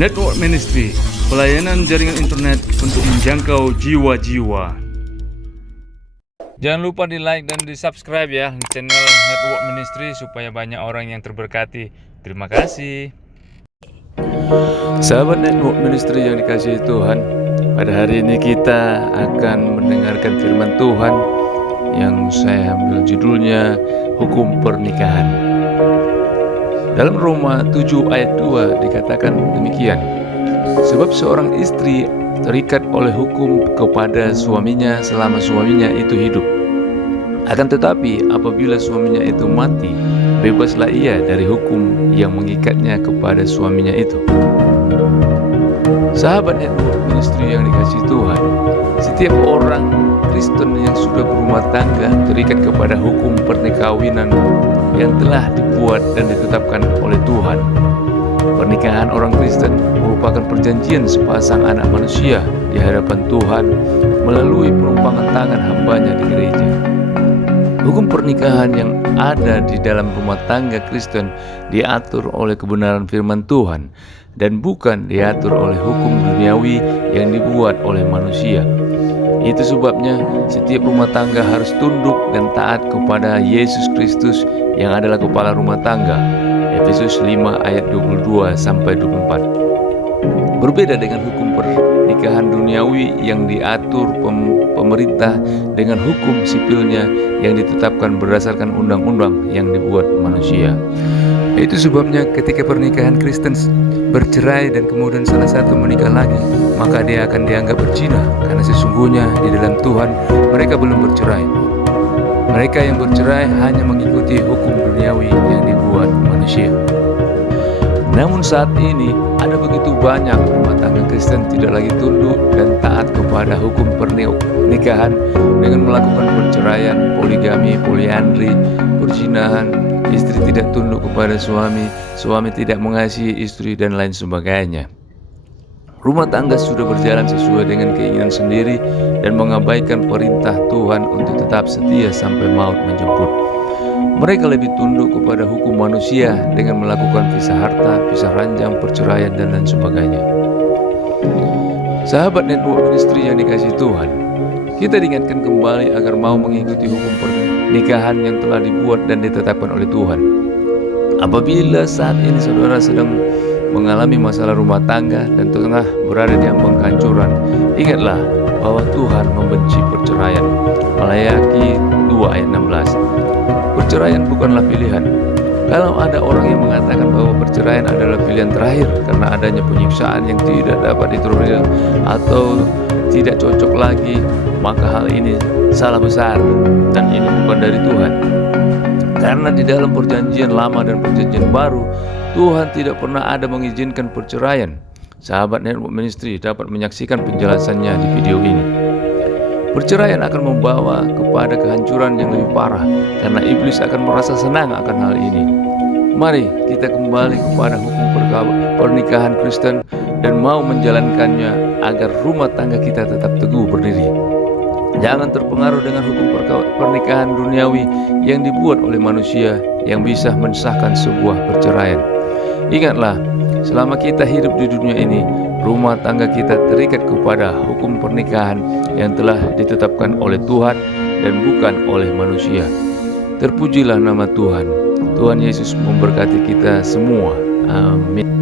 Network Ministry, pelayanan jaringan internet untuk menjangkau jiwa-jiwa. Jangan lupa di like dan di subscribe ya channel Network Ministry supaya banyak orang yang terberkati. Terima kasih. Sahabat Network Ministry yang dikasihi Tuhan, pada hari ini kita akan mendengarkan firman Tuhan yang saya ambil judulnya Hukum Pernikahan. Dalam Roma 7 ayat 2 dikatakan demikian, sebab seorang istri terikat oleh hukum kepada suaminya selama suaminya itu hidup. Akan tetapi apabila suaminya itu mati, bebaslah ia dari hukum yang mengikatnya kepada suaminya itu. Sahabat Network Ministry yang dikasihi Tuhan, setiap orang Kristen yang sudah berumah tangga terikat kepada hukum perkawinan yang telah dibuat dan ditetapkan oleh Tuhan. Pernikahan orang Kristen merupakan perjanjian sepasang anak manusia di hadapan Tuhan melalui penumpangan tangan hambanya di gereja. Hukum pernikahan yang ada di dalam rumah tangga Kristen diatur oleh kebenaran firman Tuhan dan bukan diatur oleh hukum duniawi yang dibuat oleh manusia. Itu sebabnya setiap rumah tangga harus tunduk dan taat kepada Yesus Kristus yang adalah kepala rumah tangga. Efesus 5 ayat 22 sampai 24. Berbeda dengan hukum pernikahan duniawi yang diatur pemerintah dengan hukum sipilnya yang ditetapkan berdasarkan undang-undang yang dibuat manusia. Itu sebabnya ketika pernikahan Kristen bercerai dan kemudian salah satu menikah lagi, maka dia akan dianggap berzina, karena sesungguhnya di dalam Tuhan mereka belum bercerai. Mereka yang bercerai hanya mengikuti hukum duniawi yang dibuat manusia. Namun saat ini ada begitu banyak rumah tangga Kristen tidak lagi tunduk dan taat kepada hukum pernikahan dengan melakukan perceraian, poligami, poliandri, perzinahan, istri tidak tunduk kepada suami, suami tidak mengasihi istri, dan lain sebagainya. Rumah tangga sudah berjalan sesuai dengan keinginan sendiri dan mengabaikan perintah Tuhan untuk tetap setia sampai maut menjemput. Mereka lebih tunduk kepada hukum manusia dengan melakukan pisah harta, pisah ranjang, perceraian, dan lain sebagainya. Sahabat Network Ministry yang dikasihi Tuhan, kita diingatkan kembali agar mau mengikuti hukum pernikahan yang telah dibuat dan ditetapkan oleh Tuhan. Apabila saat ini saudara sedang mengalami masalah rumah tangga dan tengah berada di ambang kehancuran, ingatlah bahwa Tuhan membenci perceraian. Malayaki 2 ayat 16. Perceraian bukanlah pilihan. Kalau ada orang yang mengatakan bahwa perceraian adalah pilihan terakhir karena adanya penyiksaan yang tidak dapat ditolerir atau tidak cocok lagi, maka hal ini salah besar dan ini bukan dari Tuhan. Karena di dalam perjanjian lama dan perjanjian baru, Tuhan tidak pernah ada mengizinkan perceraian. Sahabat Network Ministry dapat menyaksikan penjelasannya di video ini. Perceraian akan membawa kepada kehancuran yang lebih parah karena iblis akan merasa senang akan hal ini. Mari kita kembali kepada hukum pernikahan Kristen dan mau menjalankannya agar rumah tangga kita tetap teguh berdiri. Jangan terpengaruh dengan hukum pernikahan duniawi yang dibuat oleh manusia yang bisa mensahkan sebuah perceraian. Ingatlah, selama kita hidup di dunia ini, rumah tangga kita terikat kepada hukum pernikahan yang telah ditetapkan oleh Tuhan dan bukan oleh manusia. Terpujilah nama Tuhan. Tuhan Yesus memberkati kita semua. Amin.